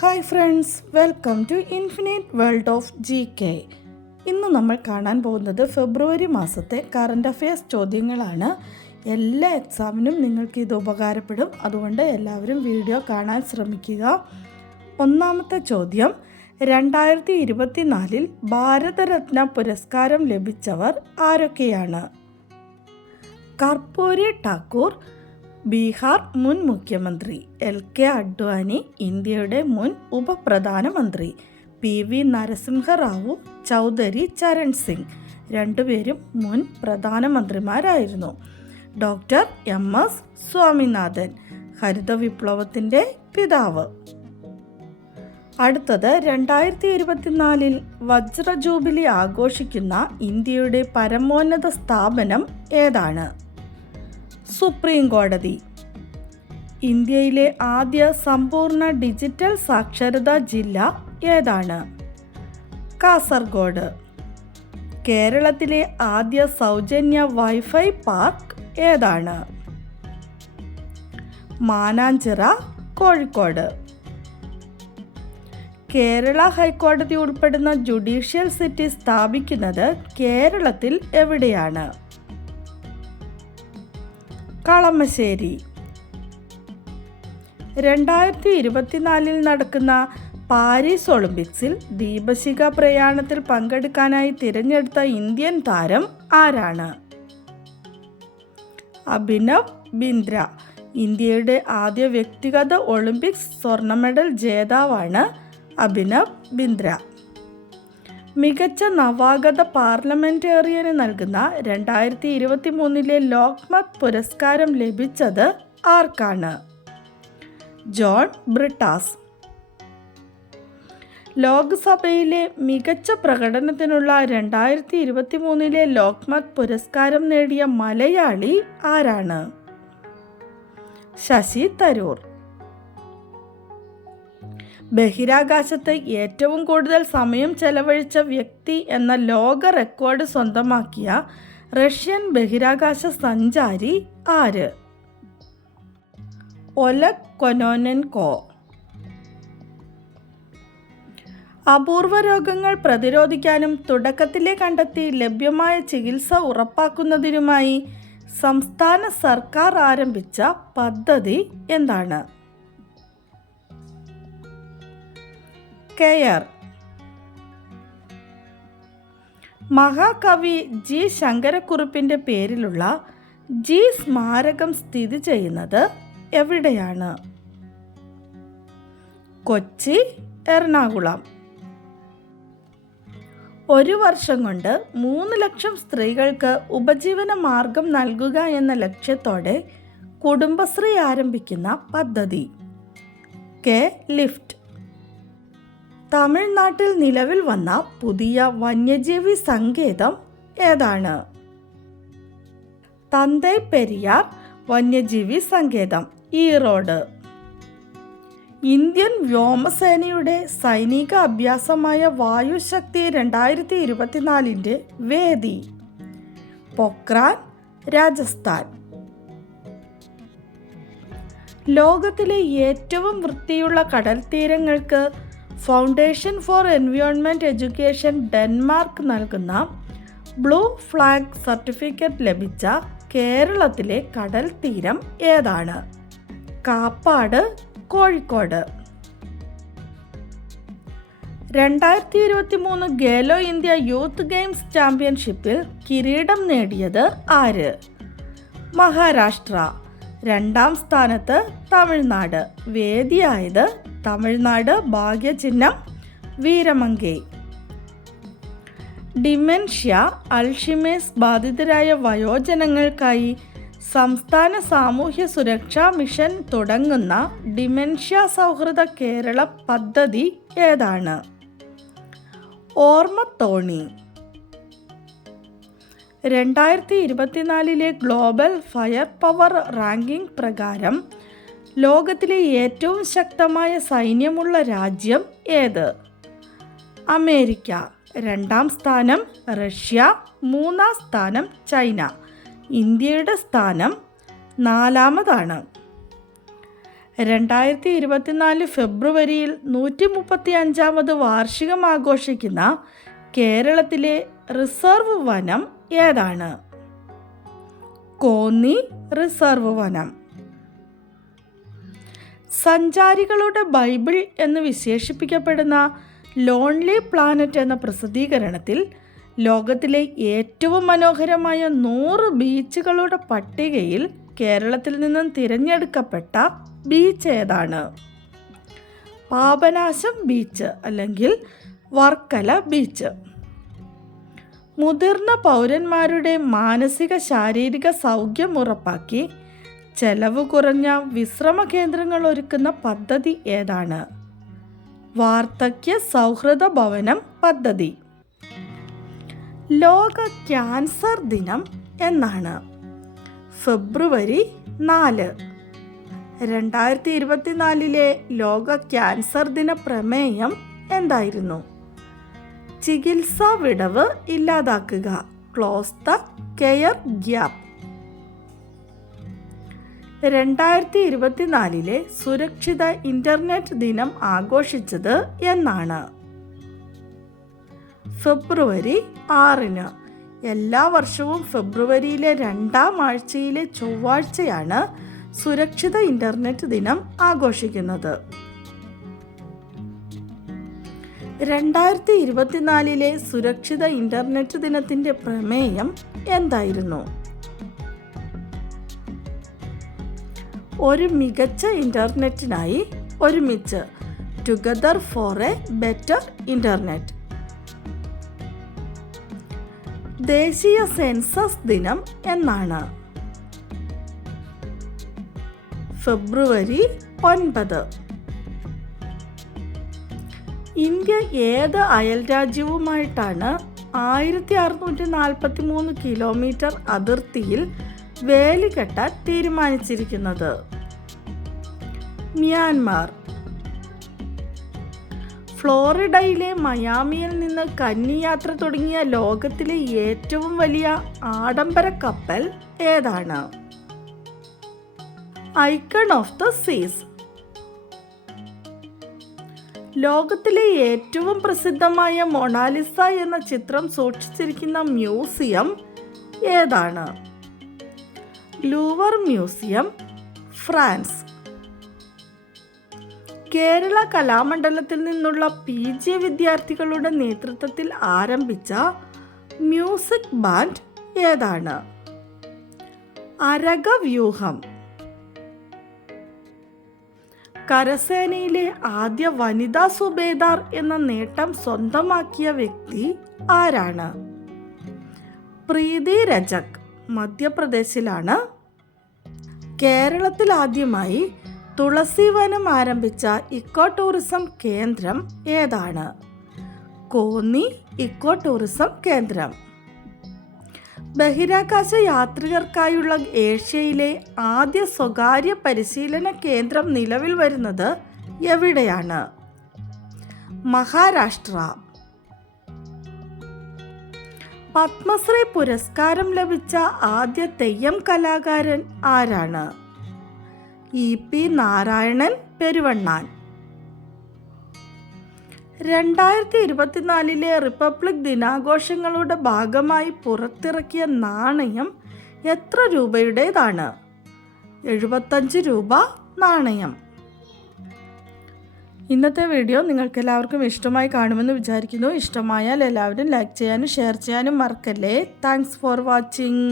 Hi friends, welcome to infinite world of GK. ഇന്ന് നമ്മൾ കാണാൻ പോകുന്നത് ഫെബ്രുവരി മാസത്തെ കറണ്ട് അഫയേഴ്സ് ചോദ്യങ്ങളാണ്. എല്ലാ എക്സാമിനും നിങ്ങൾക്ക് ഇത് ഉപകാരപ്പെടും, അതുകൊണ്ട് എല്ലാവരും വീഡിയോ കാണാൻ ശ്രമിക്കുക. ഒന്നാമത്തെ ചോദ്യം, 2024 ഭാരതരത്ന പുരസ്കാരം ലഭിച്ചവർ ആരൊക്കെയാണ്? കർപ്പൂരി ഠാക്കൂർ, ബീഹാർ മുൻ മുഖ്യമന്ത്രി. LK അഡ്വാനി, ഇന്ത്യയുടെ മുൻ ഉപപ്രധാനമന്ത്രി. PV നരസിംഹറാവു, ചൗധരി ചരൺ സിംഗ്, രണ്ടുപേരും മുൻ പ്രധാനമന്ത്രിമാരായിരുന്നു. ഡോക്ടർ MS സ്വാമിനാഥൻ, ഹരിത വിപ്ലവത്തിൻ്റെ പിതാവ്. അടുത്തത്, 2024 വജ്ര ജൂബിലി ആഘോഷിക്കുന്ന ഇന്ത്യയുടെ പരമോന്നത സ്ഥാപനം ഏതാണ്? സുപ്രീം കോടതി. ഇന്ത്യയിലെ ആദ്യ സമ്പൂർണ്ണ ഡിജിറ്റൽ സാക്ഷരതാ ജില്ല ഏതാണ്? കാസർഗോഡ്. കേരളത്തിലെ ആദ്യ സൗജന്യ വൈഫൈ പാർക്ക് ഏതാണ്? മാനാഞ്ചിറ, കോഴിക്കോട്. കേരള ഹൈക്കോടതി ഉൾപ്പെടുന്ന ജുഡീഷ്യൽ സിറ്റി സ്ഥാപിക്കുന്നത് കേരളത്തിൽ എവിടെയാണ്? കളമശ്ശേരി. 2024 നടക്കുന്ന പാരീസ് ഒളിമ്പിക്സിൽ ദീപശിഖ പ്രയാണത്തിൽ പങ്കെടുക്കാനായി തിരഞ്ഞെടുത്ത ഇന്ത്യൻ താരം ആരാണ്? അഭിനവ് ബിന്ദ്ര. ഇന്ത്യയുടെ ആദ്യ വ്യക്തിഗത ഒളിമ്പിക്സ് സ്വർണ്ണ മെഡൽ ജേതാവാണ് അഭിനവ് ബിന്ദ്ര. മികച്ച നവാഗത പാർലമെന്റേറിയന് നൽകുന്ന 2023 ലോക്മത് പുരസ്കാരം ലഭിച്ചത് ആർക്കാണ്? ജോൺ ബ്രിട്ടാസ്. ലോക്സഭയിലെ മികച്ച പ്രകടനത്തിനുള്ള 2023 ലോക്മത് പുരസ്കാരം നേടിയ മലയാളി ആരാണ്? ശശി തരൂർ. ബഹിരാകാശത്ത് ഏറ്റവും കൂടുതൽ സമയം ചെലവഴിച്ച വ്യക്തി എന്ന ലോക റെക്കോർഡ് സ്വന്തമാക്കിയ റഷ്യൻ ബഹിരാകാശ സഞ്ചാരി ആര്? ഒലെഗ് കൊനോനെൻകോ. അപൂർവ രോഗങ്ങൾ പ്രതിരോധിക്കാനും തുടക്കത്തിലെ കണ്ടെത്തി ലഭ്യമായ ചികിത്സ ഉറപ്പാക്കുന്നതിനുമായി സംസ്ഥാന സർക്കാർ ആരംഭിച്ച പദ്ധതി എന്താണ്? കെയർ. മഹാകവി G ശങ്കരക്കുറുപ്പിൻ്റെ പേരിലുള്ള G സ്മാരകം സ്ഥിതി ചെയ്യുന്നത് എവിടെയാണ്? കൊച്ചി, എറണാകുളം. ഒരു വർഷം കൊണ്ട് 3 ലക്ഷം സ്ത്രീകൾക്ക് ഉപജീവന മാർഗം നൽകുക എന്ന ലക്ഷ്യത്തോടെ കുടുംബശ്രീ ആരംഭിക്കുന്ന പദ്ധതി ലിഫ്റ്റ്. തമിഴ്നാട്ടിൽ നിലവിൽ വന്ന പുതിയ വന്യജീവി സങ്കേതം ഏതാണ്? തന്തൈ പെരിയാർ വന്യജീവി സങ്കേതം, ഈറോഡ്. ഇന്ത്യൻ വ്യോമസേനയുടെ സൈനിക അഭ്യാസമായ വായുശക്തി 2024 വേദി പൊക്രാൻ, രാജസ്ഥാൻ. ലോകത്തിലെ ഏറ്റവും വൃത്തിയുള്ള കടൽ തീരങ്ങൾക്ക് foundation for environment education Denmark നൽകുന്ന ബ്ലൂ ഫ്ലാഗ് സർട്ടിഫിക്കറ്റ് ലഭിച്ച കേരളത്തിലെ കടൽ തീരം ഏതാണ്? Kappad, Kozhikode. 2023 Khelo India youth games ചാമ്പ്യൻഷിപ്പിൽ കിരീടം നേടിയത് ആര്? മഹാരാഷ്ട്ര. 2ാം സ്ഥാനത്ത് തമിഴ്നാട്. വേദിയായത് തമിഴ്നാട് ഭാഗ്യചിഹ്നം വീരമംഗൈ. ഡിമെൻഷ്യ, അൾഷിമേഴ്സ് ബാധിതരായ വയോജനങ്ങൾക്കായി സംസ്ഥാന സാമൂഹ്യ സുരക്ഷാ മിഷൻ തുടങ്ങുന്ന ഡിമെൻഷ്യ സൗഹൃദ കേരള പദ്ധതി ഏതാണ്? ഓർമ്മത്തോണി. 2024 ഗ്ലോബൽ ഫയർ പവർ റാങ്കിംഗ് പ്രകാരം ലോകത്തിലെ ഏറ്റവും ശക്തമായ സൈന്യമുള്ള രാജ്യം ഏത്? അമേരിക്ക. 2ാം സ്ഥാനം റഷ്യ, 3ാം സ്ഥാനം ചൈന. ഇന്ത്യയുടെ സ്ഥാനം 4ാമതാണ്. 2024 ഫെബ്രുവരിയിൽ 135ാമത് വാർഷികം ആഘോഷിക്കുന്ന കേരളത്തിലെ റിസർവ് വനം ഏതാണ്? കോന്നി റിസർവ് വനം. സഞ്ചാരികളുടെ ബൈബിൾ എന്ന് വിശേഷിപ്പിക്കപ്പെടുന്ന ലോൺലി പ്ലാനറ്റ് എന്ന പ്രസിദ്ധീകരണത്തിൽ ലോകത്തിലെ ഏറ്റവും മനോഹരമായ 100 ബീച്ചുകളുടെ പട്ടികയിൽ കേരളത്തിൽ നിന്നും തിരഞ്ഞെടുക്കപ്പെട്ട ബീച്ച് ഏതാണ്? പാപനാശം ബീച്ച് അല്ലെങ്കിൽ വർക്കല ബീച്ച്. മുതിർന്ന പൗരന്മാരുടെ മാനസിക ശാരീരിക സൗഖ്യം ഉറപ്പാക്കി ചെലവ് കുറഞ്ഞ വിശ്രമ കേന്ദ്രങ്ങൾ ഒരുക്കുന്ന പദ്ധതി ഏതാണ്? വാർദ്ധക്യ സൗഹൃദ ഭവനം പദ്ധതി. ലോക ക്യാൻസർ ദിനം എന്നാണ്? ഫെബ്രുവരി 4. 2024 ലോക ക്യാൻസർ ദിന പ്രമേയം എന്തായിരുന്നു? ചികിത്സാ വിടവ് ഇല്ലാതാക്കുക, ക്ലോസ് ദ കെയർ ഗ്യാപ്പ്. 2024 സുരക്ഷിത ഇൻ്റർനെറ്റ് ദിനം ആഘോഷിച്ചത് എന്നാണ്? ഫെബ്രുവരി 6. എല്ലാ വർഷവും ഫെബ്രുവരിയിലെ 2ാം ആഴ്ചയിലെ ചൊവ്വാഴ്ചയാണ് സുരക്ഷിത ഇൻ്റർനെറ്റ് ദിനം ആഘോഷിക്കുന്നത്. 2024 സുരക്ഷിത ഇൻ്റർനെറ്റ് ദിനത്തിൻ്റെ പ്രമേയം എന്തായിരുന്നു? ഒരു മികച്ച ഇൻ്റർനെറ്റിനായി ഒരുമിച്ച്, together for A better internet. ദേശീയ സെൻസസ് ദിനം എന്നാണ്? ഫെബ്രുവരി 9. ഇന്ത്യ ഏത് അയൽ രാജ്യവുമായിട്ടാണ് 1643 കിലോമീറ്റർ അതിർത്തിയിൽ വേലി കെട്ടാൻ തീരുമാനിച്ചിരിക്കുന്നത്? മ്യാൻമാർ. ഫ്ലോറിഡയിലെ മയാമിയിൽ നിന്ന് കന്നി യാത്ര തുടങ്ങിയ ലോകത്തിലെ ഏറ്റവും വലിയ ആഡംബര കപ്പൽ ഏതാണ്? ഐക്കൺ ഓഫ് ദ സീസ്. ലോകത്തിലെ ഏറ്റവും പ്രസിദ്ധമായ മൊണാലിസ എന്ന ചിത്രം സൂക്ഷിച്ചിരിക്കുന്ന മ്യൂസിയം ഏതാണ്? Louvre museum, France. കേരള കലാമണ്ഡലത്തിൽ നിന്നുള്ള PG വിദ്യാർത്ഥികളുടെ നേതൃത്വത്തിൽ ആരംഭിച്ച മ്യൂസിക് ബാൻഡ് ഏതാണ്? അരകവ്യൂഹം. കരസേനയിലെ ആദ്യ വനിതാ സുബേദാർ എന്ന നേട്ടം സ്വന്തമാക്കിയ വ്യക്തി ആരാണ്? പ്രീതി രജക്, മധ്യപ്രദേശിലാണ്. കേരളത്തിൽ ആദ്യമായി തുളസി വനം ആരംഭിച്ച ഇക്കോ ടൂറിസം കേന്ദ്രം ഏതാണ്? കോന്നി ഇക്കോ ടൂറിസം കേന്ദ്രം. ബഹിരാകാശ യാത്രികർക്കായുള്ള ഏഷ്യയിലെ ആദ്യ സ്വകാര്യ പരിശീലന കേന്ദ്രം നിലവിൽ വരുന്നത് എവിടെയാണ്? മഹാരാഷ്ട്ര. പത്മശ്രീ പുരസ്കാരം ലഭിച്ച ആദ്യ തെയ്യം കലാകാരൻ ആരാണ്? EP നാരായണൻ പെരുവണ്ണാൻ. 2024 റിപ്പബ്ലിക് ദിനാഘോഷങ്ങളുടെ ഭാഗമായി പുറത്തിറക്കിയ നാണയം എത്ര രൂപയുടേതാണ്? 75 രൂപ നാണയം. ഇന്നത്തെ വീഡിയോ നിങ്ങൾക്ക് എല്ലാവർക്കും ഇഷ്ടമായി കാണുമെന്ന് വിചാരിക്കുന്നു. ഇഷ്ടമായാൽ എല്ലാവരും ലൈക്ക് ചെയ്യാനും ഷെയർ ചെയ്യാനും മറക്കല്ലേ. Thanks for watching.